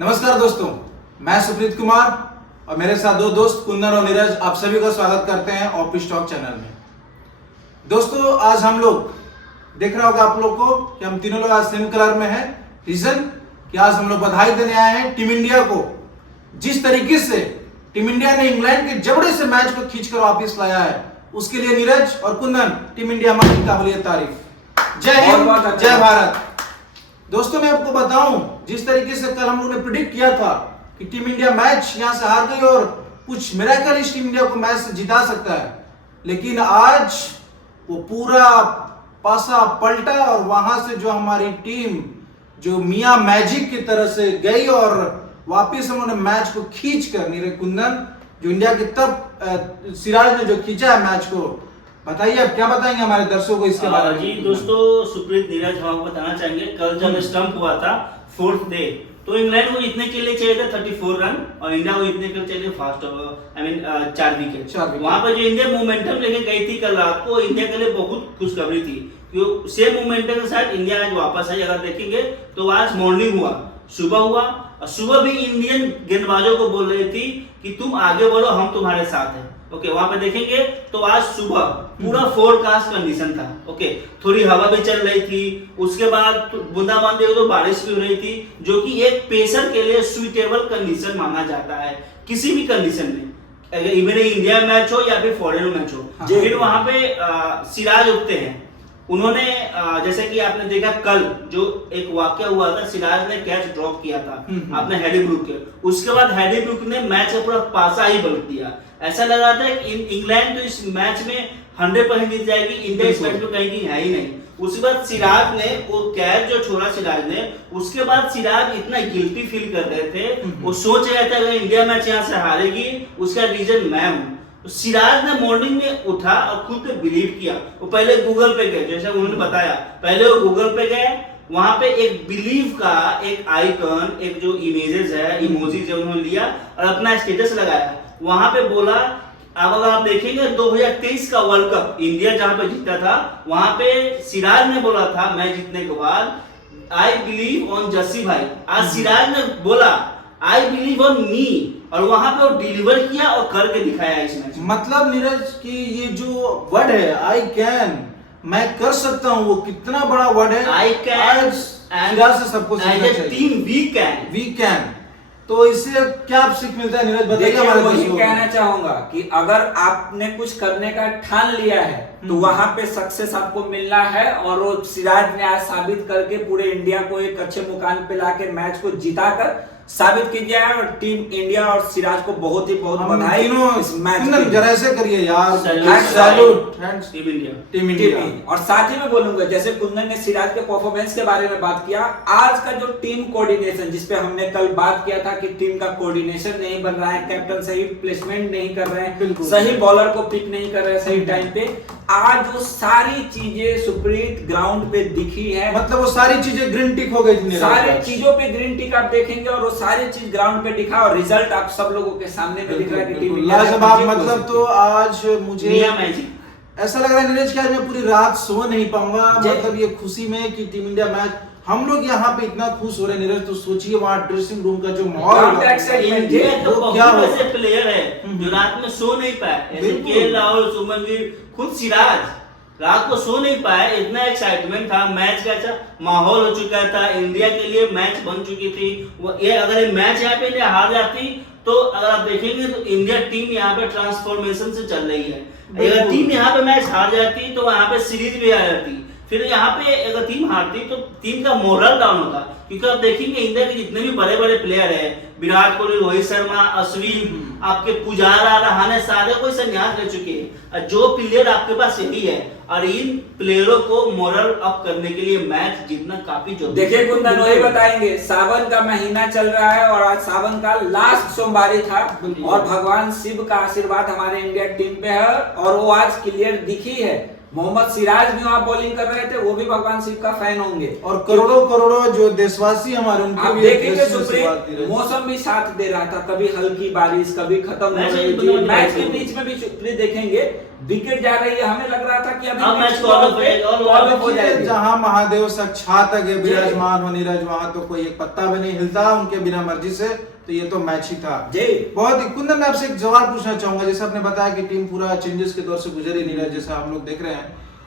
नमस्कार दोस्तों, मैं सुप्रीत कुमार और मेरे साथ दो दोस्त कुंदन और नीरज आप सभी का स्वागत करते हैं ऑफिस टॉक चैनल में। दोस्तों, आज हम लोग देख रहा होगा आप लोग को कि हम तीनों लोग आज सेम कलर में हैं। रीजन कि आज हम लोग बधाई देने आए हैं टीम इंडिया को। जिस तरीके से टीम इंडिया ने इंग्लैंड के जबड़े से मैच को खींचकर वापस लाया है, उसके लिए नीरज और कुंदन टीम इंडिया हमारी काबिलियत तारीफ। जय हिंद, जय भारत। दोस्तों, मैं आपको बताऊं, जिस तरीके से कल हम लोगों ने प्रिडिक्ट किया था कि टीम इंडिया मैच यहां से हार गई और कुछ मिरेकल इस टीम इंडिया को मैच से जिता सकता है, लेकिन आज वो पूरा पासा पलटा और वहां से जो हमारी टीम जो मियां मैजिक की तरह से गई और वापिस उन्होंने मैच को खींच कर, नीरज कुंदन जो इंडिया के तब सिराज ने जो खींचा है मैच को, बताइए आप क्या बताएंगे हमारे दर्शकों को इसके बारे में। जी दोस्तों, सुप्रीत नीरज हम आपको बताना चाहेंगे, कल जब स्टंप हुआ था 4th डे, तो इंग्लैंड को जीतने के लिए चाहिए था 34 रन और इंडिया को जीतने के लिए चाहिए फास्ट 4 विकेट। वहां पर जो इंडिया मोमेंटम लेके गई थी कल रात को, इंडिया के लिए बहुत खुशखबरी थी क्योंकि सेम मोमेंटम के साथ इंडिया आज वापस आई। अगर देखेंगे तो आज मॉर्निंग हुआ, सुबह हुआ और सुबह भी इंडियन गेंदबाजों को बोल रही थी कि तुम आगे बढ़ो, हम तुम्हारे साथ हैं। ओके, वहां पे देखेंगे तो आज सुबह पूरा फोरकास्ट कंडीशन था। ओके, थोड़ी हवा भी चल रही थी, उसके बाद बूंदाबांदी तो बारिश भी हो रही थी, जो कि एक पेसर के लिए सुइटेबल कंडीशन माना जाता है किसी भी कंडीशन में, इवन इंडिया मैच हो या फिर फॉरेन मैच हो। फिर वहां पे सिराज उठते हैं। उन्होंने जैसे कि आपने देखा कल जो एक वाकया हुआ था, सिराज ने कैच ड्रॉप किया था आपने हैरी ब्रूक के, उसके बाद हैरी ब्रूक ने मैच का पूरा पासा ही पलट दिया। ऐसा लगा था कि इंग्लैंड तो इस मैच में 100% जीत जाएगी, इंडिया इस मैच में कहीं है ही नहीं। उसके बाद सिराज ने वो कैच जो छोड़ा सिराज ने, उसके बाद सिराज इतना गिल्टी फील कर रहे थे, वो सोच रहे थे अगर इंडिया मैच यहाँ से हारेगी उसका रीजन मैं हूँ। तो सिराज ने मॉर्निंग में उठा और खुद पे बिलीव किया। वो पहले गूगल पे गए, जैसा उन्होंने बताया, पहले वो गूगल पे गए, वहां पे एक बिलीव का एक आइकन, एक जो इमेजेस है, इमोजीज है, उन्होंने लिया और अपना स्टेटस लगाया। वहां पे बोला, अब अगर आप देखेंगे 2023 का वर्ल्ड कप इंडिया जहां पे जीता था, वहां पे सिराज ने बोला था मैच जीतने के बाद, आई बिलीव ऑन जस्सी भाई। आज सिराज ने बोला आई बिलीव ऑन मी, और वहां पे वो डिलीवर किया और करके दिखाया इस मैच। मतलब नीरज की ये जो वर्ड है आई कैन, मैं कर सकता हूँ, वो कितना बड़ा वर्ड है। आई कैन से सबको सीखना चाहिए। Team we can. तो इससे क्या सीख मिलता है नीरज, बताइए हमारे वही दोस्तों को। कहना चाहूंगा कि अगर आपने कुछ करने का ठान लिया है तो वहां पे सक्सेस आपको मिलना है, और वो सिराज ने आज साबित करके पूरे इंडिया को एक अच्छे मुकाम पे लाके मैच को जिताकर साबित किया है। और टीम इंडिया और सिराज को बहुत बधाई इस मैच में। जरा ऐसे करिए यार, सैल्यूट टीम इंडिया। और साथ ही में बोलूंगा, जैसे कुंदन ने सिराज के परफॉर्मेंस के बारे में बात किया, आज का जो टीम कोऑर्डिनेशन जिसपे हमने कल बात किया था कि टीम का कोऑर्डिनेशन नहीं बन रहा है, कैप्टन सही प्लेसमेंट नहीं कर रहे हैं, सही बॉलर को पिक नहीं कर रहे हैं सही टाइम पे, आज वो सारी चीजें सुप्रीत ग्राउंड पे दिखी है। मतलब वो सारी चीजें ग्रीन टिक हो गई थी, सारी चीजों पे ग्रीन टिक आप देखेंगे और वो सारी चीज ग्राउंड पे दिखा और रिजल्ट आप सब लोगों के सामने में दिख रहा है कि टीम लाजवाब। मतलब तो आज मुझे ऐसा लग रहा है नीरज कि आज मैं पूरी रात सो नहीं पाऊंगा, मतलब ये खुशी में कि टीम इंडिया मैच, हम लोग यहाँ पे इतना खुश हो रहे हैं नीरज, तो सोचिए वहाँ ड्रेसिंग रूम का जो माहौल, क्या ऐसे प्लेयर है जो रात में सो नहीं पाए, केएल राहुल, सुमन गिल, खुद सिराज रात को सो नहीं पाए, इतना एक्साइटमेंट था, मैच का अच्छा माहौल हो चुका था, इंडिया के लिए मैच बन चुकी थी। ये अगर ये मैच यहाँ पे इंडिया हार जाती तो अगर आप देखेंगे तो इंडिया टीम यहाँ पे ट्रांसफॉर्मेशन से चल रही है। अगर टीम यहाँ पे मैच हार जाती तो वहां पे सीरीज भी आ जाती, फिर यहाँ पे अगर टीम हारती तो टीम का मोरल डाउन होता, क्योंकि आप देखेंगे इंडिया के जितने भी बड़े बड़े प्लेयर हैं, विराट कोहली, रोहित शर्मा, अश्विन, आपके पुजारा, रहाणे, सारे कोई संन्यास ले चुके हैं। जो प्लेयर आपके पास यही है, और इन प्लेयरों को मोरल अप करने के लिए मैच जीतना काफी जरूरी है। देखिए कुंदन वही बताएंगे, सावन का महीना चल रहा है और आज सावन का लास्ट सोमवारी था, और भगवान शिव का आशीर्वाद हमारे इंडिया टीम पे है, और वो आज क्लियर दिखी है मोहम्मद सिराज भी वहाँ बॉलिंग कर रहे थे, वो भी भगवान शिव का फैन होंगे। और करोड़ों करोड़ों जो देशवासी हमारे उनको आप भी देखेंगे एक शुरुआत दी सुप्रीत, रही। मौसम भी साथ दे रहा था, कभी हल्की बारिश, कभी खत्म हो मैच रही एक थी। नंबर मैच के मैच बीच में भी सुप्रीत देखेंगे विकेट जा रही है, हमें लग रहा था कि अभी अब मैच pitch call off पे होएगा, और call off हो देखिए, जाएगी। जहां महादेव साक्षात है विराजमान हो नीरज, वहां तो कोई एक पत्ता भी नहीं हिलता उनके बिना मर्जी से, तो ये तो मैच ही था। जी बहुत ही कुंदन, मैं आपसे एक सवाल पूछना चाहूंगा। जैसे आपने बताया कि टीम पूरा चेंजेस के दौर से गुजरी नीरज, जैसा हम लोग देख रहे हैं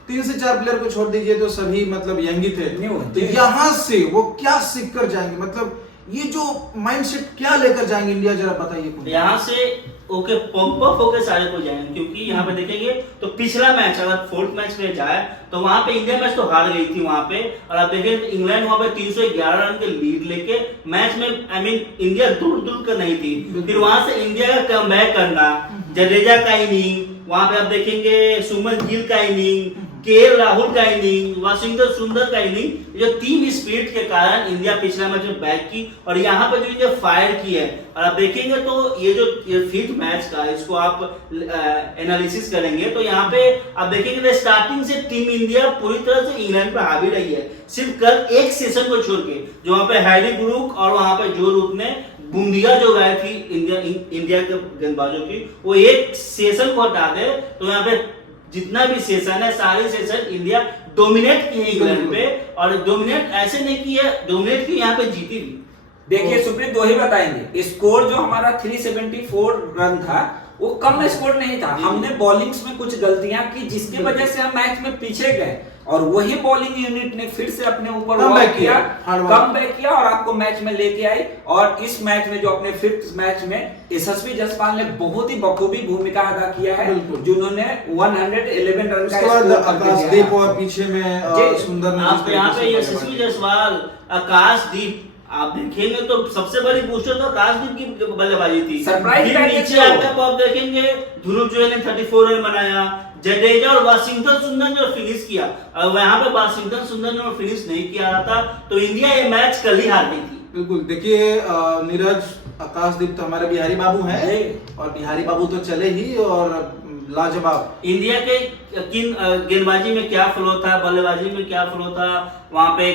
3 से 4 प्लेयर को छोड़ दीजिए तो सभी मतलब यंग ही थे। न्यू तो यहाँ से वो क्या सीख कर जाएंगे, मतलब ये जो माइंडसेट क्या लेकर जाएंगे इंडिया, जरा बताइए कुंदन। यहाँ से ओके पंप अप होके सारे को जाएंगे, क्योंकि यहाँ पे देखेंगे तो पिछला मैच अगर 4th मैच में जाए तो वहां पे इंडिया मैच तो हार गई थी वहां पे, और आप देखेंगे तो इंग्लैंड वहां पे 311 रन के लीड लेके मैच में इंडिया दूर दूर कर नहीं थी। फिर वहां से इंडिया का कमबैक करना, जडेजा का इनिंग, वहां पे आप देखेंगे सुमन गिल का इनिंग, केएल राहुल का इनिंग, वाशिंगटन सुंदर का इनिंग, जो टीम स्पिरिट के कारण इंडिया पिछला मैच में बैक की, और यहाँ पे जो इंडिया फायर की है। और आप देखेंगे तो ये जो 5th मैच का इसको आप एनालिसिस करेंगे तो यहाँ पे आप देखेंगे स्टार्टिंग से टीम इंडिया पूरी तरह से इंग्लैंड पर हावी रही है, सिर्फ कल एक सेशन को छोड़ के, जो वहाँ पे हैरी ब्रूक और वहाँ पे जो रूट ने बूंदिया जो गए थी इंडिया के गेंदबाजों की, वो एक सेशन को हटा दे तो यहाँ पे जितना भी सेशन है सारे सेशन इंडिया डोमिनेट की है इंग्लैंड पे, और डोमिनेट ऐसे नहीं की है, डोमिनेट की यहाँ पे जीती भी। देखिए सुप्रीत, दो ही बताएंगे, स्कोर जो हमारा 374 रन था वो कम स्कोर नहीं था। हमने बॉलिंग्स में कुछ गलतियां की जिसकी वजह से हम मैच में पीछे गए, और वही बॉलिंग यूनिट ने फिर से अपने ऊपर कमबैक किया, कमबैक किया और आपको मैच में लेके आई। और इस मैच में जो अपने 5th मैच में यशस्वी जायसवाल ने बहुत ही बखूबी भूमिका अदा किया है, जिन्होंने 111 रन का उसके बाद स्कोर करके आकाशदीप दिया। और पीछे में सुंदर ने आप यहाँ पे यशस्वी जायसवाल, आकाशदीप आप देखेंगे तो सबसे बड़ी बूस्टर तो आकाशदीप की बल्लेबाजी थी। सरप्राइज फिर नीचे आकर आप देखेंगे ध्रुव जोयल ने 34 रन बनाया, जडेजा और वाशिंगटन सुंदर ने फिनिश किया, और वहां पे वाशिंगटन सुंदर ने फिनिश नहीं किया था तो इंडिया ये मैच कल ही हार गई थी। बिल्कुल, देखिए नीरज, आकाशदीप तो हमारे बिहारी बाबू हैं, और बिहारी बाबू तो चले ही और लाजवाब। इंडिया के किन गेंदबाजी में क्या फ्लो था, बल्लेबाजी में क्या फ्लो था, वहां पे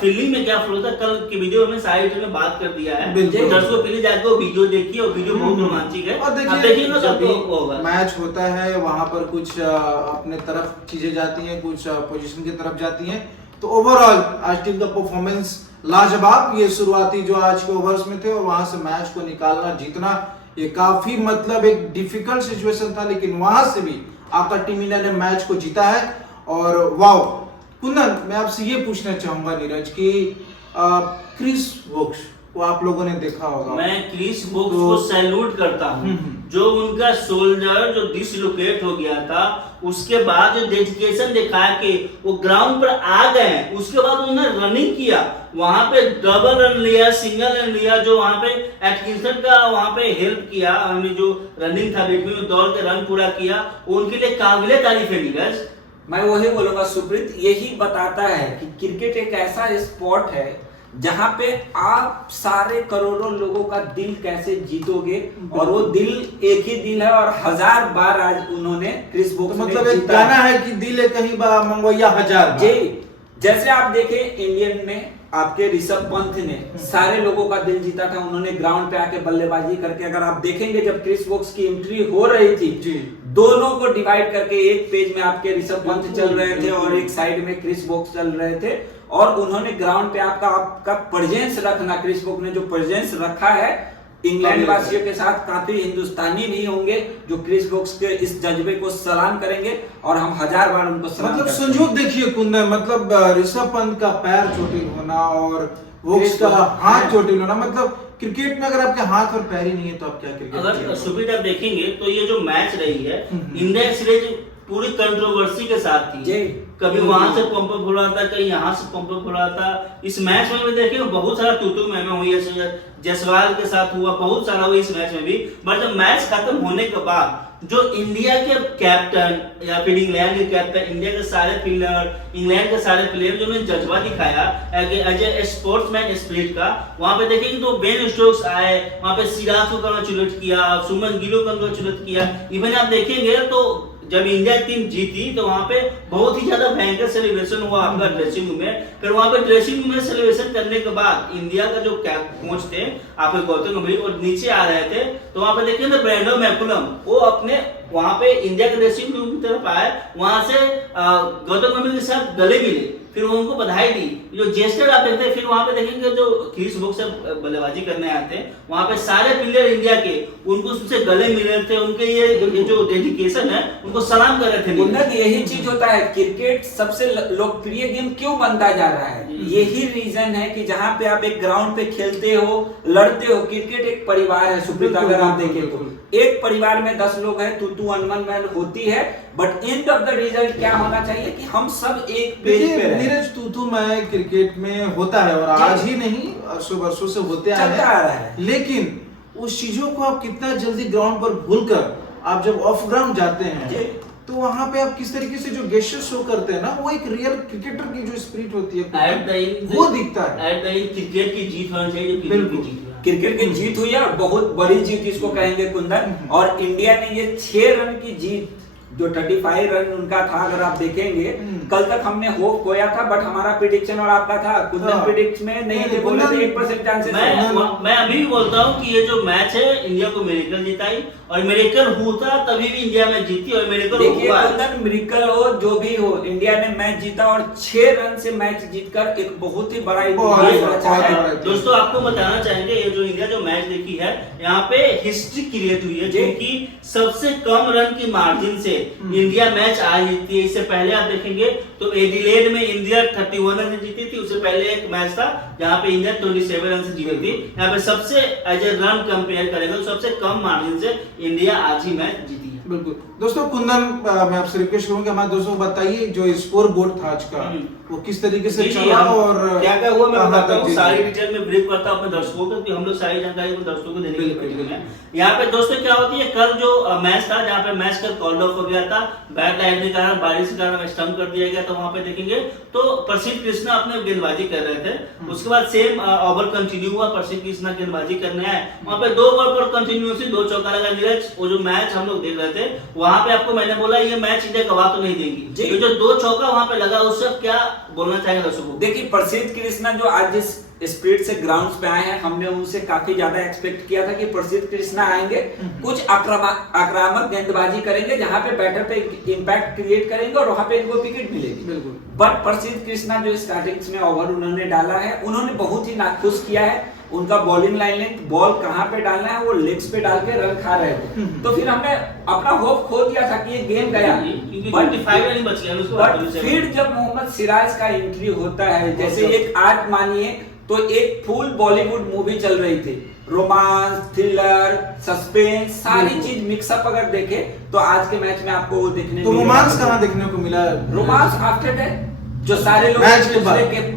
फील्डिंग में क्या फ्लो था, कल की वीडियो में साइड में बात कर दिया है। बिल्कुल। दर्शकों के लिए जाकर वो वीडियो देखिए, और वीडियो बहुत रोमांचक है। और अब देखिए ना जब सब होगा। मैच होता है वहां पर कुछ अपने तरफ चीजें जाती हैं, कुछ पोजीशन की तरफ जाती हैं, तो ओवरऑल आज टीम का परफॉर्मेंस लाजवाब। ये शुरुआती जो आज के ओवर्स में थे और वहां से मैच को निकालना, जीतना, ये काफी मतलब एक डिफिकल्ट सिचुएशन था, लेकिन वहां से भी आकर टीम इंडिया ने मैच को जीता है। और वाओ कुंदन, मैं आपसे ये पूछना चाहूंगा नीरज कि क्रिस वोक्स को आप लोगों ने देखा होगा। मैं क्रिस वोक्स को सैल्यूट करता हूँ, जो उनका शोल्डर जो डिसलोकेट हो गया था, उसके बाद जो डेडिकेशन दिखाया कि वो ग्राउंड पर आ गए हैं, उसके बाद उन्होंने रनिंग किया, वहां पे डबल रन लिया, सिंगल रन लिया, जो वहां पे एटकिंसन का वहां पे हेल्प किया, हमें जो रनिंग था बीच में दौड़ के रन पूरा किया, उनके लिए काबिले तारीफ है नीरज। मैं वही बोलूंगा सुप्रीत, यही बताता है कि क्रिकेट एक ऐसा स्पोर्ट है जहां पे आप सारे करोड़ों लोगों का दिल कैसे जीतोगे, और वो दिल एक ही दिल है, और 1000 बार आज उन्होंने क्रिस वोक्स तो मतलब एक गाना है कि दिल है कहीं मंगवैया 1000 बार। जी, जैसे आप देखें इंडियन में आपके ऋषभ पंत ने सारे लोगों का दिल जीता था, उन्होंने ग्राउंड पे आके बल्लेबाजी करके। अगर आप देखेंगे जब क्रिस वोक्स की एंट्री हो रही थी जी, दोनों को डिवाइड करके एक पेज में आपके ऋषभ पंत चल रहे थे और एक साइड में क्रिस वोक्स चल रहे थे, और उन्होंने ग्राउंड पे आपका प्रेजेंस रखना, क्रिस वोक्स ने जो प्रेजेंस रखा है इंग्लैंड वासियों के साथ, काफी हिंदुस्तानी भी होंगे जो क्रिस वोक्स के इस जज्बे को सलाम करेंगे, और हम 1000 बार उनको सलाम मतलब करते हैं। संजोग देखिए कुंदन, मतलब ऋषभ पंत का पैर चोटिल होना और वोक्स का हाथ चोटिल होना, मतलब क्रिकेट में अगर आपके हाथ और पैर ही नहीं है तो आप क्या क्रिकेट अगर खेलेंगे? सुप्रीत आप देखेंगे तो ये जो मैच रही है इंडिया सीरीज पूरी कंट्रोवर्सी के साथ थी, कभी वहां से पंप अप हो रहा था, कहीं यहाँ से पंप अप हो रहा था। इस मैच में भी देखिए बहुत सारा तूतू में हुई है, जायसवाल के साथ हुआ, बहुत सारा हुआ इस मैच में भी। बट जब मैच खत्म होने के बाद जो इंडिया के कैप्टन या फिर इंग्लैंड के कैप्टन, इंडिया के सारे प्लेयर, इंग्लैंड के सारे प्लेयर जो उन्होंने जज्बा दिखाया एज ए स्पोर्ट्समैन स्पिरिट का, वहां पे देखेंगे तो बेन स्टोक्स आए, वहां पे सिराज को कंग्रेचुलेट किया, सुमन गिल को कंग्रेचुलेट किया। इवन आप देखेंगे तो जब इंडिया टीम जीती तो वहां पे बहुत ही ज्यादा भयंकर सेलिब्रेशन हुआ आपका ड्रेसिंग रूम में। फिर वहां पे ड्रेसिंग रूम में सेलिब्रेशन करने के बाद इंडिया का जो कोच थे आपके गौतम गंभीर और नीचे आ रहे थे, तो वहां पे देखिए ना ब्रैंडो मैकुलम वो अपने वहां पे इंडिया के ड्रेसिंग रूम की तरफ आए, वहां से गौतम गंभीर के साथ गले मिले, फिर वो उनको बधाई दी। जो जेस्टर आप देखते हैं, फिर वहां पे देखेंगे जो क्रिस वोक्स से बल्लेबाजी करने आते हैं, वहां पे सारे प्लेयर इंडिया के उनको उससे गले मिल रहे थे, उनके ये जो डेडिकेशन है उनको सलाम कर रहे थे। उन्नत यही चीज होता है, क्रिकेट सबसे लोकप्रिय गेम क्यों बनता जा रहा है, यही रीजन है कि जहां पे आप एक ग्राउंड पे खेलते हो, लड़ते हो। क्रिकेट एक परिवार है सुप्रीत, अगर आप देखें तो एक परिवार में 10 लोग हैं, तू अनवन मैन होती है, but end of the result क्या होना चाहिए कि हम सब एक पेज पे रहें। नीरज तू मैं क्रिकेट में होता है और आज ही नहीं वर्षों से होते आ रहा है, लेकिन उस चीजों को आप कितना जल्दी ग्राउंड पर भूलकर आप जब ऑफ ग्राउंड जाते हैं तो वहां पे आप किस तरीके से जो गेस्चर शो करते हैं ना, वो एक रियल क्रिकेटर की जो स्पिरिट होती है वो दिखता है। एट द एंड क्रिकेट की जीत होनी चाहिए, क्रिकेट की जीत हुई है और बहुत बड़ी जीत इसको कहेंगे कुंदन। और इंडिया ने ये 6 रन की जीत, जो 35 रन उनका था, अगर आप देखेंगे कल तक हमने होप खोया था, बट हमारा प्रेडिक्शन और आपका था, कुंदन प्रेडिक्ट में नहीं थे, बोले थे 1% चांसेस। मैं अभी भी बोलता हूँ कि ये जो मैच है इंडिया को मिरेकल जिताई, और मिरेकल होता तभी भी इंडिया में जीती, और मिरेकल देखिए कुंदन, मिरेकल हो जो भी हो, इंडिया ने मैच जीता और 6 रन से मैच जीतकर एक बहुत ही बड़ा इतिहास है। दोस्तों आपको बताना चाहेंगे ये जो इंडिया जो मैच देखी है, यहाँ पे हिस्ट्री क्रिएट हुई है, क्योंकि सबसे कम रन की मार्जिन से इंडिया मैच आज जीती है। इससे पहले आप देखेंगे तो एडिलेड में इंडिया 31 रन से जीती थी, उससे पहले एक मैच था जहां पे इंडिया 27 रन से जीती थी। यहाँ पे सबसे एज ए रन कंपेयर करेंगे तो सबसे कम मार्जिन से इंडिया आज ही मैच जीती है। बिल्कुल दोस्तों, कुंदन मैं आपसे रिक्वेस्ट करूंगा हमारे दोस्तों को बताइए जो स्कोर बोर्ड था आज का वो किस तरीके से चला और क्या क्या हुआ, मैं बताता हूँ सारी डिटेल में ब्रीफ करता हूँ अपने दर्शकों को, क्योंकि हम लोग सारी जानकारी को दर्शकों को देने के लिए। यहाँ पे दोस्तों क्या होती है, कल जो मैच था जहाँ पे मैच कल कॉल ऑफ हो गया था, बैड लाइट के कारण, बारिश के कारण स्टंप कर दिया गया था। वहां पे देखेंगे तो प्रसिद्ध कृष्णा अपने गेंदबाजी कर रहे थे, उसके बाद सेम ओवर कंटिन्यू हुआ, प्रसिद्ध कृष्णा गेंदबाजी करने आए, वहां पे 2 ओवर पर कंटिन्यूअसली 2 चौका लगा। नीरज वो जो मैच हम लोग देख रहे थे वहां पे आपको मैंने बोला ये मैच इंडिया गवा तो नहीं देगी, ये जो 2 चौका वहां पे लगा उससे क्या बोलना चाहेंगे दर्शकों? देखिए प्रसिद्ध कृष्णा जो आज जिस स्पीड से ग्राउंड्स पे आए हैं, हमने उनसे काफी ज्यादा एक्सपेक्ट किया था कि प्रसिद्ध कृष्णा आएंगे, कुछ आक्रामक गेंदबाजी करेंगे जहां पे बैटर पे इंपैक्ट क्रिएट करेंगे और वहां पे इनको विकेट मिलेगी। बिल्कुल, बट प्रसिद्ध कृष्णा जो स्टार्टिंग्स में ओवर उन्होंने डाला है, उन्होंने बहुत ही नाखुश किया है। उनका बॉलिंग लाइन लेंथ, बॉल कहां पे डालना है वो लेग्स पे डाल के रन खा रहे थे, तो फिर हमने अपना होप खो दिया था कि ये गेम गया। बट फिर जब मोहम्मद सिराज का एंट्री होता है, जैसे एक आज मानिए तो एक फुल बॉलीवुड मूवी चल रही थी, रोमांस, थ्रिलर, सस्पेंस, सारी चीज मिक्सअप अगर देखे तो आज के मैच में आपको वो देखने तो रोमांस कहाँ देखने को मिला? रोमांस आफ्टर दैट जो सारे लोग मैच के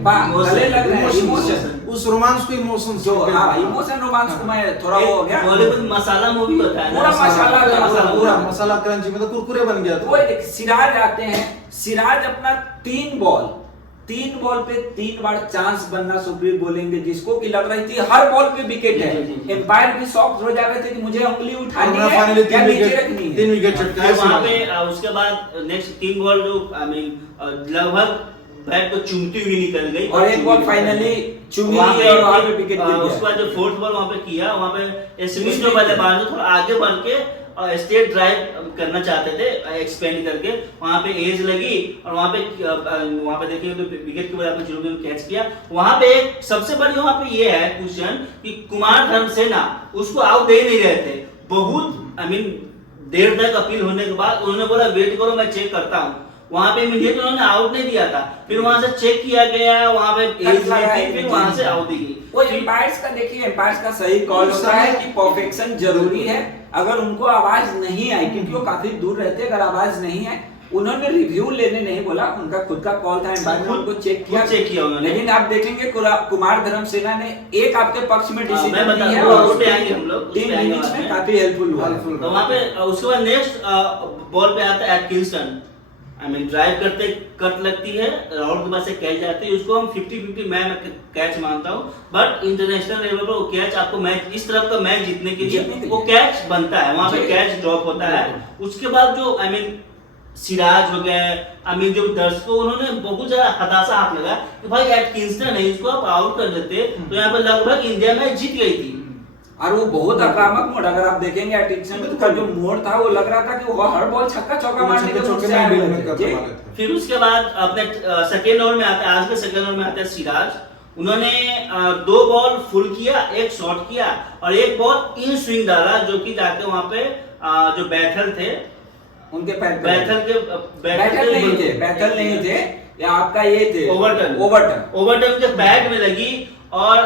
बाद गले लग रहे हैं, इमोशन, उस रोमांस को इमोशन जो इमोशन रोमांस को मैं थोड़ा वो हो गया, बॉलीवुड मसाला मूवी होता है, पूरा पूरा मसाला क्रंची में तो कुरकुरे बन गया था। वो सिराज आते हैं, सिराज अपना 3 बॉल पे 3 बार चांस बनना सुप्रीत बोलेंगे, जिसको कि लग रही थी हर बॉल पे विकेट है, एम्पायर भी शॉक्ड हो जा रहे थे कि मुझे उंगली उठानी है या नीचे रखनी है। 3 विकेट चटकाए वहां पे। उसके बाद नेक्स्ट 3 बॉल जो आई मीन लगभग बैट को चूमती हुई निकल गई, और एक बॉल फाइनली चूमी और वहां पे विकेट गिर गया। उसके बाद जो 4th बॉल वहां पे किया, वहां पे स्मिथ जो बल्लेबाज थोड़ा आगे बढ़ के स्टेट ड्राइव करना चाहते थे एक्सपेंड करके, वहां पे एज लगी और वहां पे देखिए तो विकेट के बाद आपने जीरो में कैच किया। वहां पे एक सबसे बड़ी वहां पे ये है क्वेश्चन कि कुमार धर्मसेना उसको आउट दे नहीं रहे थे, बहुत आई मीन देर तक अपील होने के बाद उन्होंने बोला वेट करो मैं चेक करता हूं, वहां पे इमीडिएट उन्होंने आउट नहीं दिया था, फिर वहां से चेक किया गया, वहां पे एज थी, फिर वहां से आउट दी गई। वो एम्पायर्स का देखिए, एम्पायर्स का सही कॉल होता है कि परफेक्शन जरूरी है। अगर उनको आवाज नहीं आई, क्योंकि वो काफी दूर रहते, अगर आवाज नहीं है, उन्होंने रिव्यू लेने नहीं बोला, उनका खुद का कॉल था, एम्पायर ने उनको चेक किया उन्होंने। लेकिन आप देखेंगे कुमार धर्मसेना ने एक आपके पक्ष में डिसीजन दी है और उस पे आएंगे हम लोग, टीम इनिंग्स में काफी हेल्पफुल हुआ। तो वहां पे उसके बाद नेक्स्ट बॉल पे आता है एटकिंसन, आई मीन ड्राइव करते कट लगती है, राउंड के बाद से कैच जाती है, उसको हम 50-50 मैं कैच मानता हूं, बट इंटरनेशनल लेवल पर वो कैच आपको मैच इस तरफ का मैच जीतने के लिए वो कैच बनता है, वहां पे कैच ड्रॉप होता है। उसके बाद जो आई मीन सिराज हो गए, जो दर्शकों उन्होंने बहुत ज्यादा हताशा हाथ लगा कि भाई एटकिंसन है, इसको आप आउट कर देते तो यहाँ पे लगभग इंडिया मैच जीत गई थी। और वो बहुत आक्रामक मोड, अगर आप देखेंगे एटकिंसन का जो मोड था वो लग रहा था कि वो हर बॉल छक्का चौका मारने के मूड से आए हुए थे। फिर उसके बाद अपने सेकेंड ओवर में आते हैं, आज के सेकेंड ओवर में आते हैं सिराज। उन्होंने 2 बॉल फुल किया, 1 शॉट किया और 1 बॉल इन स्विंग डाला, जो कि जाके वहां पे जो बैथल थे उनके पैर बैथल नहीं थे या आपका ये थे ओवरटर्न के पैड में लगी और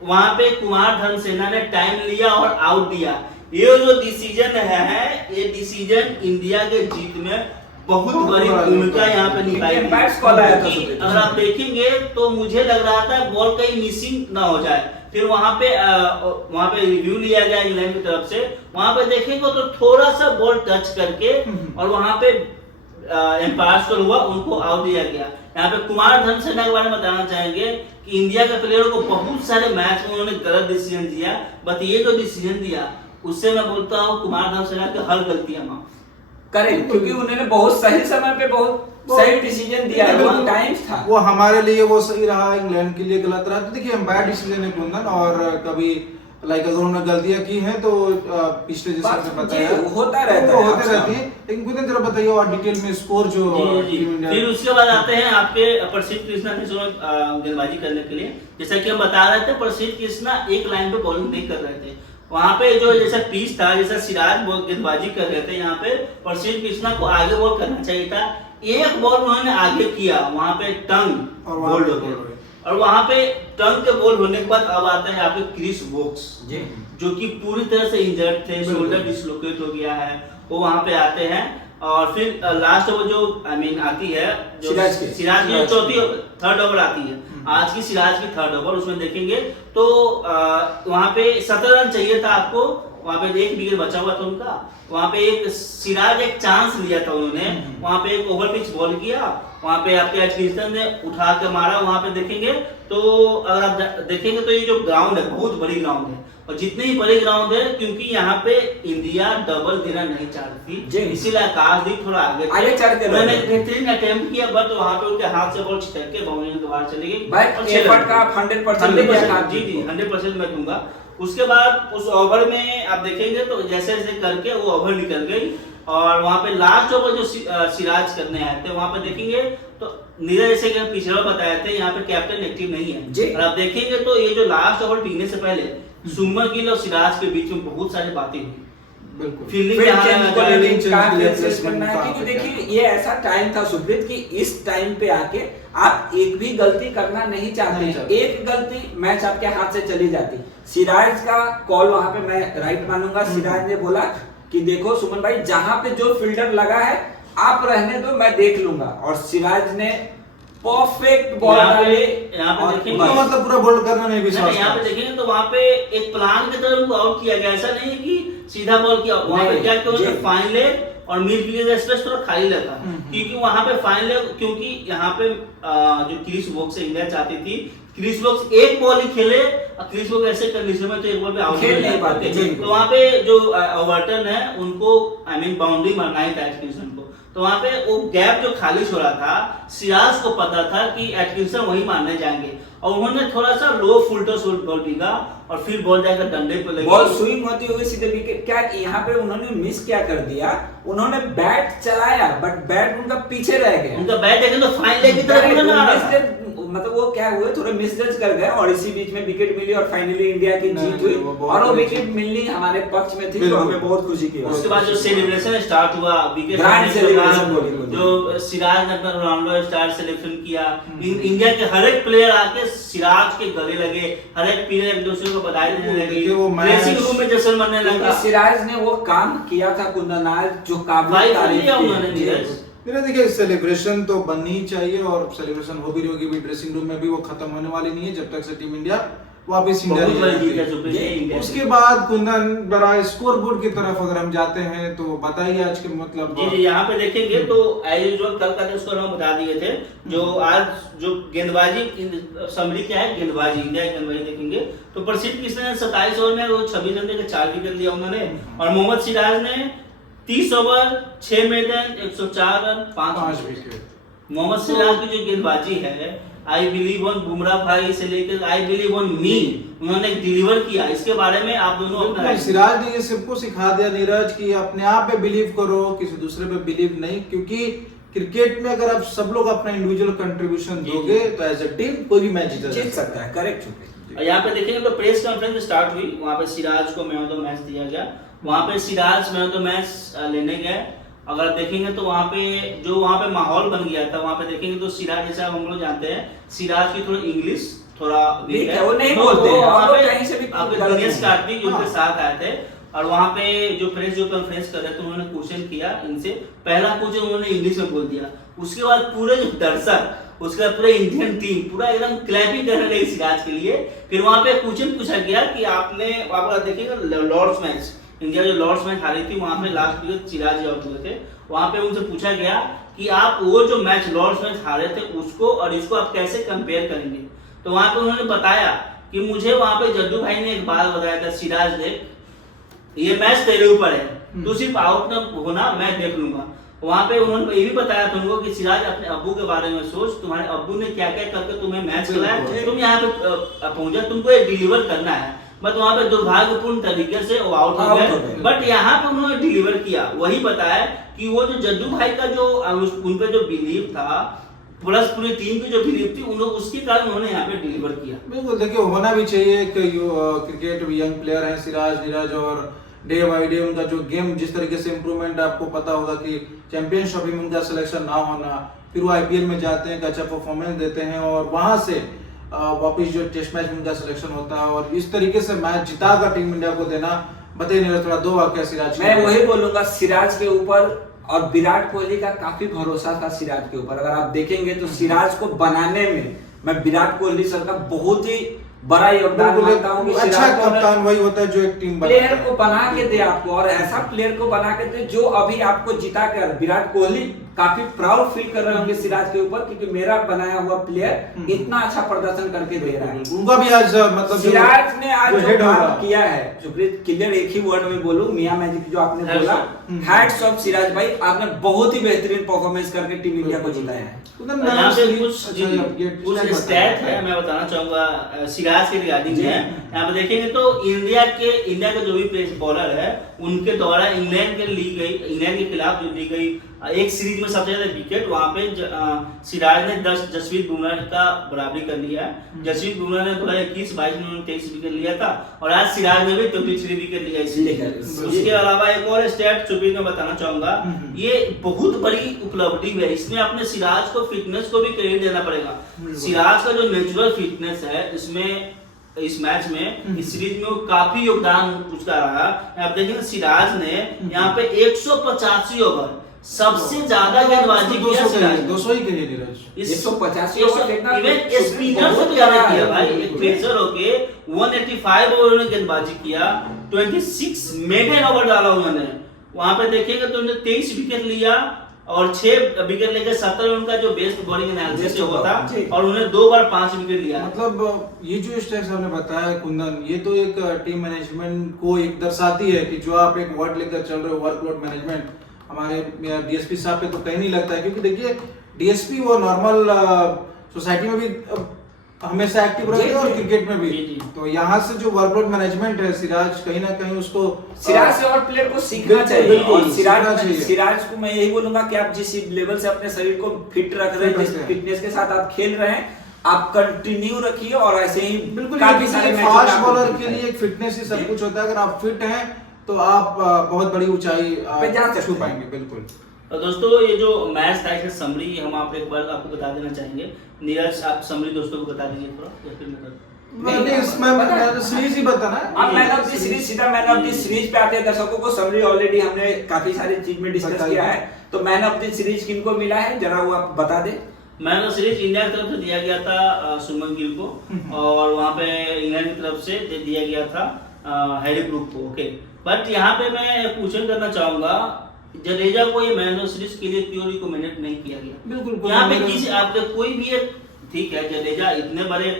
वहां पे कुमार धनसेना ने टाइम लिया और आउट दिया। ये जो डिसीजन है, ये डिसीजन इंडिया के जीत में बहुत बड़ी भूमिका यहाँ पे निभाई। अगर आप देखेंगे तो मुझे लग रहा था बॉल कहीं मिसिंग ना हो जाए। फिर वहां पे रिव्यू लिया गया इंग्लैंड की तरफ से, वहां पे देखेंगे तो थोड़ा सा बॉल टच करके और वहां पे एम्पायर्स को हुआ, उनको आउट दिया गया। यहाँ पे कुमार धनसेना के बारे में बताना चाहेंगे कि इंडिया के प्लेयरों को बहुत सारे मैच में उन्होंने गलत डिसीजन दिया, बट ये जो डिसीजन दिया उससे मैं बोलता हूँ कुमार धनसेना की हर गलतियां माफ करेक्ट, क्योंकि उन्होंने बहुत सही समय पे बहुत सही डिसीजन दिया है, वो टाइम था। वो हमारे लिए वो सही रहा, इंग्लैंड के लिए गलत रहा। तो देखिए एम्पायर डिसीजन है कुंदन, और कभी लाइक अगर उन्होंने गलतियां की हैं तो पिछले जैसे आपने बताया होता रहता है, होते रहती है। लेकिन कुंदन जरा बताइए और डिटेल में स्कोर जो टीम इंडिया। फिर उसके बाद आते हैं आपके प्रसिद्ध कृष्णा ने गेंदबाजी करने के लिए। जैसा कि हम बता रहे थे, प्रसिद्ध कृष्णा एक लाइन पे बॉलिंग नहीं कर रहे थे। वहां पे जो जैसा पिच था, जैसा सिराज गेंदबाजी कर रहे थे, यहाँ पे प्रसिद्ध कृष्णा को आगे बॉल करना चाहिए था। एक बॉल उन्होंने आगे किया, वहां पे टंग बोल्ड हो गया, और वहां पे टंग के बॉल होने के बाद अब आता है यहाँ पे क्रिस वोक्स, जो कि पूरी तरह से इंजर्ड थे, शोल्डर डिसलोकेट हो गया है, वो वहां पे आते हैं। और फिर लास्ट ओवर जो आती है जो सिराज की चौथी थर्ड ओवर आती है, आज की सिराज की थर्ड ओवर, उसमें देखेंगे तो वहां पे 17 रन चाहिए था आपको, वहां पे 1 विकेट बचा हुआ था उनका। वहां पे एक सिराज एक चांस लिया था उन्होंने, वहां पे एक ओवर पिच बॉल किया, वहां पे आपके एटकिंसन ने उठा के मारा। वहां पे देखेंगे तो अगर आप देखेंगे तो ये जो ग्राउंड है बहुत बड़ी ग्राउंड है, और जितने ही बड़े ग्राउंड है, क्योंकि यहाँ पे इंडिया डबल देना नहीं चाहती थी, इसीलिए आकाशदीप थोड़ा आगे चढ़ के मैंने बेहतरीन अटेम्प्ट किया, बट वहां पे उनके हाथ से बॉल छिटक के बाउंड्री के बाहर चली गई। जी 100% मैं दूंगा। उसके बाद उस ओवर में आप देखेंगे तो जैसे जैसे करके वो ओवर निकल गई, और वहां पे लास्ट ओवर जो सिराज करने आए थे, वहां पे देखेंगे तो नीरज, जैसे कि हम पिछले बताए थे, यहाँ पे कैप्टन एक्टिव नहीं है, और आप देखेंगे तो ये जो लास्ट ओवर टिकने से पहले सुमन गिल और सिराज के बीच में बहुत सारी बातें हुई। बिल्कुल फील्डिंग क्योंकि देखिए ये ऐसा टाइम था सुप्रीत कि इस टाइम पे आके आप एक भी गलती करना नहीं चाहते, एक गलती मैच आपके हाथ से चली जाती। सिराज का कॉल वहां पे मैं राइट मानूंगा, सिराज ने बोला कि देखो सुमन भाई, जहां पे जो फील्डर लगा है आप रहने दो, मैं देख लूंगा, और सिराज ने परफेक्ट बॉल डाले। यहाँ पे देखेंगे मतलब पूरा बोल्ड करना नहीं विश्वास। यहाँ पे देखेंगे तो वहाँ पे एक प्लान की तरह उनको आउट किया गया, ऐसा नहीं है कि सीधा बॉल किया। वहाँ पे क्या किया, फाइन लेग और मिड विकेट स्पेस थोड़ा खाली लगा, क्योंकि वहाँ पे फाइन लेग, क्योंकि यहाँ पे जो क्रिस वोक्स से इंडिया चाहती थी, क्रिस वोक्स एक बॉल ही खेले, और क्रिस वोक्स ऐसे कंडीशन में तो एक बॉल पे आउट खेल नहीं पाते, तो वहाँ पे जो ओवरटर्न है उनको बाउंड्री मारना ही था एटकिंसन को, तो वहां पे वो गैप जो खाली छोड़ा था, सिराज को पता था कि एटकिंसन वही मारने जाएंगे, और उन्होंने थोड़ा सा लो फुल टॉस बॉल फेंका, और फिर बॉल जाकर डंडे पे लगी, बॉल स्विंग होती हुई सीधे विकेट। क्या यहाँ पे उन्होंने मिस क्या कर दिया, उन्होंने बैट चलाया बट बैट उनका पीछे रह गया, उनका बैट देखें तो फाइन लेग की तरफ, मतलब वो क्या हुए, थोड़े मिसजज कर गए, और इसी बीच में विकेट मिली, और फाइनली इंडिया की जीत हुई, और वो विकेट मिलनी हमारे पक्ष में थी, तो हमें बहुत खुशी की। उसके बाद जो सेलिब्रेशन स्टार्ट हुआ, विकेट जो सिराज ने अपना रोनाल्डो स्टार सेलेक्शन किया, इंडिया के हर एक प्लेयर आके सिराज के गले लगे, हर एक प्लेयर एक दूसरे को बधाई देने लगे, ड्रेसिंग रूम में जश्न मनने लगा। सिराज ने वो काम किया था कुंदन आज, जो काबिल तारीफ है। मेरा देखिए सेलिब्रेशन तो बननी ही चाहिए, और सेलिब्रेशन हो भी रही होगी, ड्रेसिंग रूम में भी वो खत्म होने वाली नहीं है जब तक से टीम इंडिया वापस इंडिया। उसके बाद कुंदन बड़ा स्कोर बोर्ड की तरफ अगर हम जाते हैं तो बताइए आज के मतलब। जी यहाँ पे देखेंगे तो एज यूजुअल कल का स्कोर हम बता दिए थे, जो आज जो गेंदबाजी समरी क्या है, गेंदबाजी इंडिया की गेंदबाजी देखेंगे तो प्रसिद्ध कृष्णा ने 27 ओवर में वो 26 रन देकर 4 विकेट लिया उन्होंने, और मोहम्मद सिराज ने 30 over 6 maiden 104 run 5 wicket. Mohammed Siraj की जो गेंदबाजी है, आई बिलीव ऑन बुमराह भाई से लेकर आई बिलीव ऑन मी, उन्होंने डिलीवर किया। इसके बारे में आप दोनों अपना बिल्कुल, सिराज ने ये सबको सिखा दिया नीरज कि अपने आप पे बिलीव करो, किसी दूसरे पे बिलीव नहीं, क्योंकि क्रिकेट में अगर आप सब लोग अपना इंडिविजुअल कंट्रीब्यूशन दोगे तो एज अ टीम कोई भी मैच जीत सकता है। करेक्ट चुके। और यहाँ पे देखेंगे तो प्रेस कॉन्फ्रेंस स्टार्ट हुई, वहाँ पे सिराज को मैन ऑफ द मैच दिया गया। वहाँ पे Siraj man of the match लेने गए। अगर देखेंगे तो वहाँ पे जो वहाँ पे माहौल बन गया था, वहाँ पे देखेंगे तो सिराज, जैसा हम लोग जानते हैं सिराज की थोड़ी इंग्लिश थोड़ा वीक है, वो नहीं बोलते हैं, वहाँ पे कहीं से भी आपके दिनेश कार्तिक उनके साथ आए थे और वहाँ पे जो प्रेस जो कॉन्फ्रेंस कर रहे थे उन्होंने क्वेश्चन किया इनसे। पहला क्वेश्चन उन्होंने इंग्लिश में बोल दिया, उसके बाद पूरे जो दर्शक, उसके बाद पूरे इंडियन टीम पूरा एकदम क्लैपिंग करने लगी सिराज के लिए। फिर वहाँ पे क्वेश्चन पूछा गया कि आपने, आप देखिएगा लॉर्ड्स मैच, इंडिया जो लॉर्ड्स मैच हारी थी, वहाँ पे लास्ट विकेट सिराज आउट हुए थे। वहाँ पे उनसे पूछा गया कि आप वो जो मैच लॉर्ड्स मैच हारे थे उसको और इसको आप कैसे कंपेयर करेंगे। तो वहाँ पे उन्होंने बताया कि मुझे वहाँ पे जड्डू भाई ने एक बात बताया था, सिराज ने, ये मैच तेरे ऊपर है, तू सिर्फ आउट न होना, मैं देख लूंगा। वहाँ पे उन्होंने ये भी बताया था उनको कि सिराज अपने अब्बू के बारे में सोच, तुम्हारे अब्बू ने क्या क्या करके तुम्हें मैच खिलाया, तुम यहाँ पे पहुंचा, तुमको ये डिलीवर करना है। बट वहाँ पे दुर्भाग्यपूर्ण तरीके से वो आउट हो गए, बट यहाँ पे उन्होंने डिलीवर किया। वही बताया कि वो जो जड्डू भाई का जो उन पे जो बिलीव था, प्लस पूरी टीम की जो बिलीव थी, उसके कारण उन्होंने यहाँ पे डिलीवर किया। बिल्कुल, देखिए होना भी चाहिए कि क्रिकेट यंग प्लेयर हैं सिराज, नीरज, और डे बाई डे उनका जो गेम जिस तरीके से इम्प्रूवमेंट, आपको पता होगा कि चैंपियनशिप में उनका सिलेक्शन ना होना, फिर वो आईपीएल में जाते हैं, अच्छा परफॉर्मेंस देते हैं और वहां से वापिस जो टेस्ट मैच में उनका सिलेक्शन होता है और इस तरीके से मैच जिता कर टीम इंडिया को देना। बताइए नीरज, थोड़ा दो वाक्य सिराज। मैं वही बोलूंगा सिराज के ऊपर, और विराट कोहली का काफी भरोसा था सिराज के ऊपर। अगर आप देखेंगे तो सिराज को बनाने में मैं विराट कोहली सर का बहुत ही बड़ा योगदान मानता हूँ कि अच्छा कप्तान वही होता है जो एक टीम प्लेयर को बना के दे आपको, और ऐसा प्लेयर को बना के दे जो अभी आपको जिता कर। विराट कोहली काफी प्राउड फील कर रहे होंगे सिराज के ऊपर, क्योंकि मेरा बनाया हुआ प्लेयर इतना अच्छा प्रदर्शन करके दे रहा है। उनका भी आज मतलब सिराज ने आज जो काम किया है, सुप्रीत, क्लियर एक ही वर्ड में बोलूं, मियां मैजिक जो आपने बोला, हैट्स ऑफ सिराज भाई, आपने बहुत ही बेहतरीन परफॉर्मेंस करके टीम इंडिया को जिताया है। यहाँ पे कुछ स्टैट है मैं बताना चाहूंगा सिराज के रिगार्डिंग है। यहाँ पे देखेंगे तो इंडिया का जो भी पेस बॉलर है उनके द्वारा इंग्लैंड के खिलाफ जो दी गई एक सीरीज में सबसे ज्यादा विकेट, वहां पे सिराज ने 10 जसप्रीत बुमराह का बराबरी कर लिया है। जसप्रीत बुमराह ने 2021-22 में 23 विकेट लिया था और आज सिराज ने भी 23 विकेट लिया इसलिए। उसके अलावा एक और स्टैट सुप्रीत में बताना चाहूंगा, ये बहुत बड़ी उपलब्धि है, इसमें अपने सिराज को फिटनेस को भी क्रेडिट देना पड़ेगा। सिराज का जो नेचुरल फिटनेस है इसमें इस मैच में इस सीरीज में वो काफी योगदान उसका रहा। आप देखेंगे सिराज ने यहाँ पे 185 ओवर सबसे ज्यादा गेंदबाजी किया सिराज, 200 ही करिए नीरज, 185 ओवर देखना, इवन स्पिनर से भी ज्यादा किया भाई। एक पेसर होके 185 ओवर में गेंदबाजी किया, 26 मेडन ओवर डाला उन्होंने। वहां पे देखेंगे तो उन्होंने 23 विकेट लिया और 6 विकेट लेकर 70 उनका जो बेस्ट बॉलिंग एनालिसिस हुआ था और उन्होंने 2 बार 5 विकेट लिया। मतलब ये जो स्टैट्स आपने बताया कुंदन, ये तो एक टीम मैनेजमेंट को एक दर्शाती है कि जो आप एक वर्ड लेकर चल रहे हो, वर्कलोड मैनेजमेंट, हमारे डीएसपी साहब पे तो कहीं नहीं लगता है, क्योंकि देखिए डीएसपी वो नॉर्मल सोसाइटी में भी हमेशा एक्टिव रहते हैं और क्रिकेट में भी। तो यहाँ से जो वर्कलोड मैनेजमेंट है, सिराज कहीं ना कहीं उसको सिराज से और प्लेयर को सीखना चाहिए। और सिराज को मैं यही बोलूंगा कि आप जिस लेवल से अपने शरीर को फिट रख रहे हैं, जिस फिटनेस के साथ आप खेल रहे हैं, आप कंटिन्यू रखिए और ऐसे ही बिल्कुल। काफी सारे फास्ट बॉलर के लिए एक फिटनेस ही सब कुछ होता है। अगर आप फिट हैं तो आप बहुत बड़ी ऊंचाई पे जा छू पाएंगे। बिल्कुल। तो दोस्तों ये जो मैच था इसका समरी हम आप एक बार आपको बता देना चाहेंगे। नीरज आप समरी दोस्तों को बता दीजिए थोड़ा, या फिर मैं सीरीज ही बताना है। अब मैन ऑफ द सीरीज, सीधा मैन ऑफ द सीरीज पे आते हैं। दर्शकों को समरी ऑलरेडी हमने काफी सारी चीज में डिस्कस किया है, तो मैन ऑफ द सीरीज किनको मिला है जरा वो आप बता दें। मैन ऑफ सीरीज इंडिया की तरफ से दिया गया था सुमन गिल को, और वहाँ पे इंग्लैंड की तरफ से दिया गया था हैरी ब्रूक को। ओके, बट यहाँ पे मैं क्वेश्चन करना चाहूंगा, जडेजा को ये मैन ऑफ सीरीज के लिए क्यों रिकमेंडेड नहीं किया गया? बिल्कुल। यहाँ पे किसी आपके कोई भी एक, ठीक है जडेजा इतने बड़े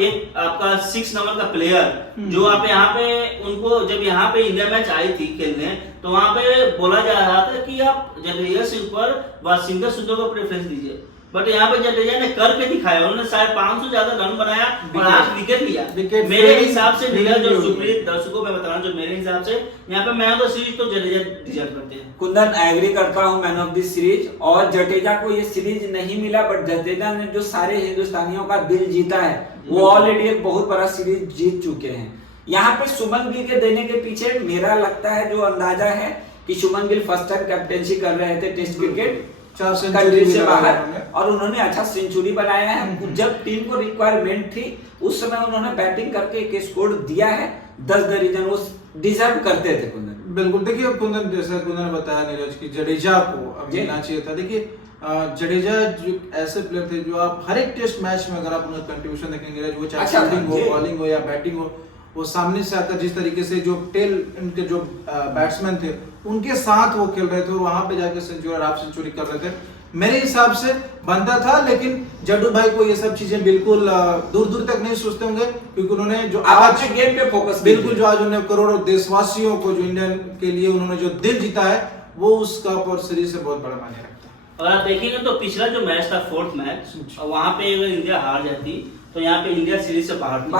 एक आपका 6 नंबर का प्लेयर जो आप यहाँ पे उनको जब यहाँ पे इंडिया मैच आई थी खेलने तो वहाँ पे बोला जा रहा था कि आप जडेजा से ऊपर वाशिंगटन सुंदर को प्रेफरेंस दीजिए, बट यहाँ पे जडेजा ने करके दिखाया, उन्होंने 550 ज्यादा रन बनाया और 8 विकेट लिया। मेरे हिसाब से नीरज और सुप्रीत दर्शकों में बता रहा हूँ, जो मेरे हिसाब से यहाँ पे मैन ऑफ द सीरीज तो जडेजा डिजर्व करते हैं। कुंदन एग्री करता हूँ मैन ऑफ द सीरीज, और जडेजा को ये सीरीज नहीं मिला, बट जडेजा ने जो सारे हिंदुस्तानियों का दिल जीता है वो ऑलरेडी एक बहुत बड़ा सीरीज जीत चुके हैं। यहाँ पे शुभमन गिल के देने के पीछे मेरा लगता है जो अंदाजा है कि Shubman Gill first time captaincy कर रहे थे टेस्ट क्रिकेट 4 सेंचुरी से बाहर, और उन्होंने अच्छा सेंचुरी बनाया है। जब टीम को रिक्वायरमेंट थी उस समय उन्होंने बैटिंग करके एक स्कोर दिया है 10 द रीजन, वो डिजर्व करते थे कुंदन। बिल्कुल, देखिए कुंदन, जैसा कुंदन ने बताया नीरज की जडेजा को अब मिलना चाहिए था। देखिए जडेजा जो ऐसे प्लेयर थे जो आप हर एक टेस्ट मैच में अगर आप उनका कंट्रीब्यूशन देखेंगे, वो चाहे फील्डिंग हो, बॉलिंग हो या बैटिंग हो, वो सामने से आकर जिस तरीके से जो टेल इनके जो बैट्समैन थे उनके साथ वो खेल रहे थे और वहां पे जाकर सेंचुरी और हाफ सेंचुरी कर रहे थे, मेरे हिसाब से बनता था। लेकिन जड्डू भाई को ये सब चीजें बिल्कुल दूर दूर तक नहीं सोचते होंगे, क्योंकि उन्होंने जो आज गेम पे फोकस, बिल्कुल जो आज उन्होंने करोड़ों देशवासियों को जो इंडियन के लिए उन्होंने जो दिल जीता है वो उस कप और सीरीज से बहुत बड़ा मायने रखता है। और आप देखेंगे तो पिछला जो मैच था 4th मैच, वहां पे अगर इंडिया हार जाती तो यहाँ पे इंडिया सीरीज से बाहर थी।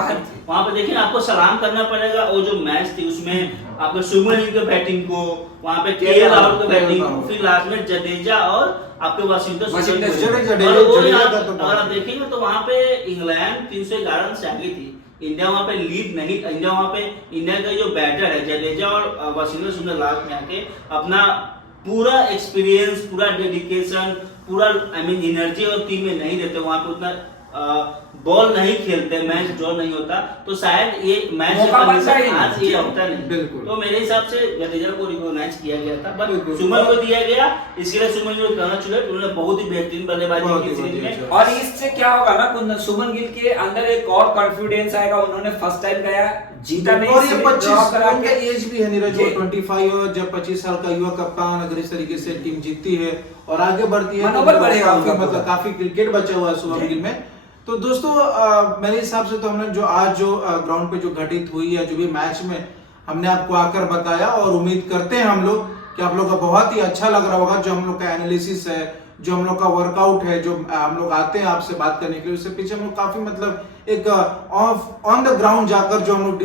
वहां पे देखिए आपको सलाम करना पड़ेगा, वो जो मैच थी उसमें आपको शुभमन गिल के बैटिंग को, वहां पे केएल राहुल के बैटिंग को, फिर लास्ट में जडेजा और आपके वाशिंगटन और आप देखेंगे तो वहां पे इंग्लैंड 311 रन से आगे थी, इंडिया वहां पे लीड नहीं, इंडिया वहां पे इंडिया का जो बैटर है जडेजा और वाशिंगटन सुंदर लास्ट में आके अपना पूरा एक्सपीरियंस, पूरा डेडिकेशन, पूरा एनर्जी और टीम में नहीं देते, वहां पे उतना बॉल नहीं खेलते, मैच ड्रॉ नहीं होता, तो शायद ये मैच आज ये होता नहीं। तो मेरे हिसाब से जडेजा को रिकॉग्नाइज किया गया था, बट सुमन को दिया गया, इसके लिए सुमन को कहना चाहिए, उन्होंने बहुत ही बेहतरीन बल्लेबाजी की सीरीज में। और इससे क्या होगा ना कुंदन, सुमन गिल के अंदर एक और कॉन्फिडेंस आएगा, उन्होंने फर्स्ट टाइम गया जीता नहीं, और ये 25 उनका एज भी है नीरज, 25 और जब 25 साल का युवा कप्तान अगर इस तरीके से टीम जीतती है और आगे बढ़ती है, मनोबल बढ़ेगा, मतलब काफी क्रिकेट बचा हुआ है शुभम गिल में। तो दोस्तों मेरे हिसाब से तो हमने जो आज जो ग्राउंड पे जो घटित हुई है, जो भी मैच में हमने आपको आकर बताया, और उम्मीद करते हैं हम लोग कि आप लोग का बहुत ही अच्छा लग रहा होगा। जो हम लोग का एनालिसिस है, जो हम लोग का वर्कआउट है, जो हम लोग आते हैं आपसे बात करने के लिए, उससे पीछे हम लोग काफी मतलब एक ऑन द ग्राउंड जाकर जो हम लोग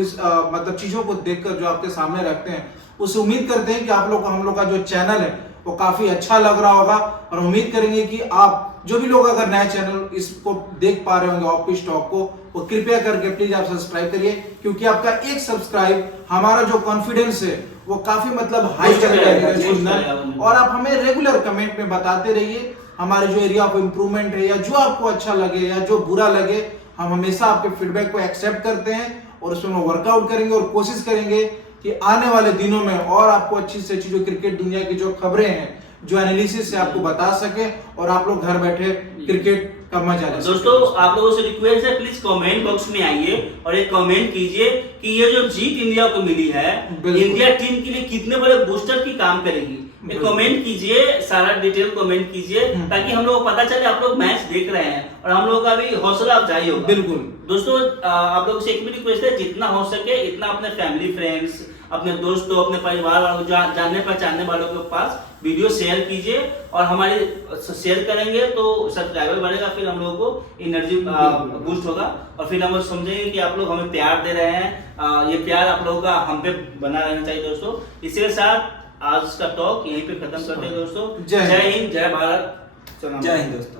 मतलब चीजों को देखकर जो आपके सामने रखते हैं, उससे उम्मीद करते हैं कि आप लोग को हम लोग का जो चैनल है वो काफी अच्छा लग रहा होगा। और उम्मीद करेंगे कि आप जो भी लोग अगर नया चैनल इसको देख पा रहे होंगे ऑफ पिच टॉक को, वो कृपया करके प्लीज आप सब्सक्राइब करिए, क्योंकि आपका एक सब्सक्राइब हमारा जो कॉन्फिडेंस है वो काफी मतलब हाई करेगा। और आप हमें रेगुलर कमेंट में बताते रहिए हमारे जो एरिया ऑफ इम्प्रूवमेंट है, या जो आपको अच्छा लगे या जो बुरा लगे, हम हमेशा आपके फीडबैक को एक्सेप्ट करते हैं और उसमें वर्कआउट करेंगे और कोशिश करेंगे कि आने वाले दिनों में और आपको अच्छी से अच्छी जो क्रिकेट दुनिया की जो खबरें हैं, जो एनालिसिस से आपको बता सके और आप लोग घर बैठे क्रिकेट का मजा ले। दोस्तों आप लोगों से रिक्वेस्ट है, प्लीज कमेंट बॉक्स में आइए और एक कमेंट कीजिए कि ये जो जीत इंडिया को मिली है, इंडिया टीम के लिए कितने बड़े बूस्टर की काम करेगी। एक कमेंट कीजिए, सारा डिटेल कमेंट कीजिए, ताकि हम लोग को पता चले आप लोग मैच देख रहे हैं और हम लोग का भी हौसला अफजाई होगा। बिल्कुल दोस्तों आप लोग से एक भी रिक्वेस्ट है, जितना हो सके इतना अपने फैमिली फ्रेंड्स, अपने दोस्तों, अपने परिवार वालों, जानने पहचानने वालों के पास वीडियो शेयर कीजिए, और हमारे शेयर करेंगे तो सब्सक्राइबर बढ़ेगा, फिर हम लोगों को एनर्जी बूस्ट होगा, और फिर हम लोग समझेंगे कि आप लोग हमें प्यार दे रहे हैं। ये प्यार आप लोगों का हम पे बना रहना चाहिए दोस्तों। इसी के साथ आज का टॉक यहीं पे खत्म करते हैं दोस्तों। जय हिंद, जय भारत, जय हिंद दोस्तों।